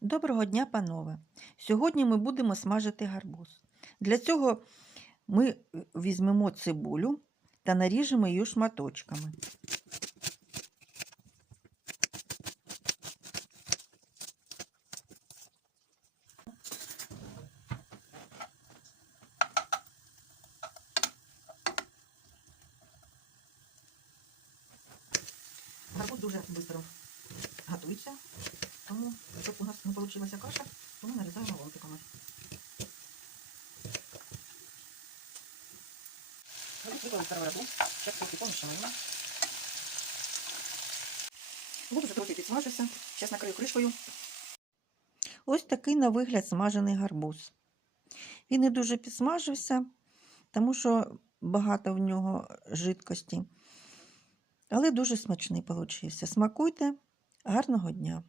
Доброго дня, панове! Сьогодні ми будемо смажити гарбуз. Для цього ми е, візьмемо цибулю та наріжемо її шматочками. Гарбуз дуже швидко тому щоб у нас не вийшла каша, то ми нарізаємо ломтиками. Гарбуз виклали сковороду, зараз трохи помішаємо. Лук вже трохи підсмажився, зараз накрию кришкою. Ось такий на вигляд смажений гарбуз. Він не дуже підсмажився, тому що багато в нього жидкості. Але дуже смачний получився. Смакуйте, гарного дня!